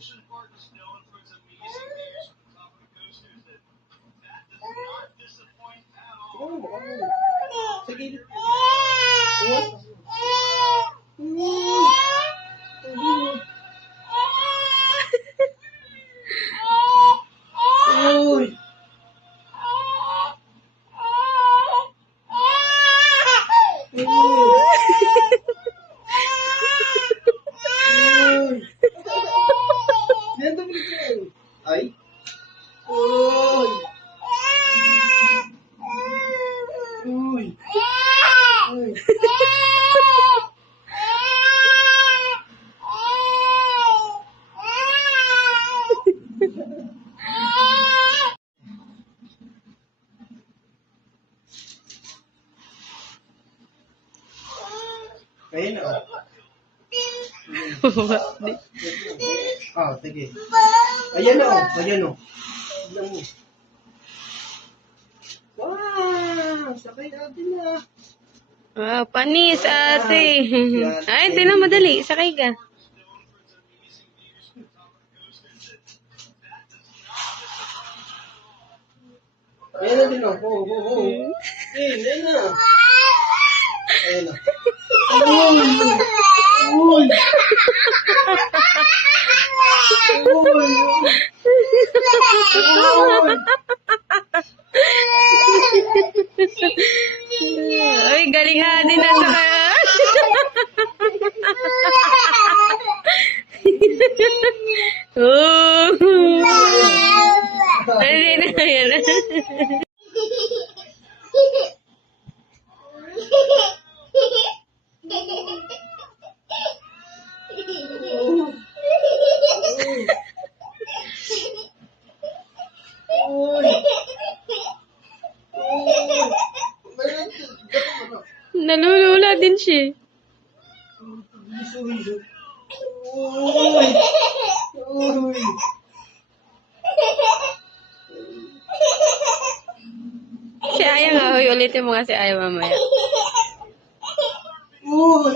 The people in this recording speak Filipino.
Sige. Uy. Ay. Uy. Uy. Uy. Ayun na. Sige. Ayan na. Ayan o. Tignan mo. Wow! Sakay natin na. Wow, panis ate. Ay, hindi na madali. Sakay ka. Ayan na din o. Ayan na. Ayan na. Uy! Ay, galing ha din na sa Oh. Ay, na yan. Nalulula din siya. Si Aya nga, ulitin mo nga si Aya mamaya. Uy!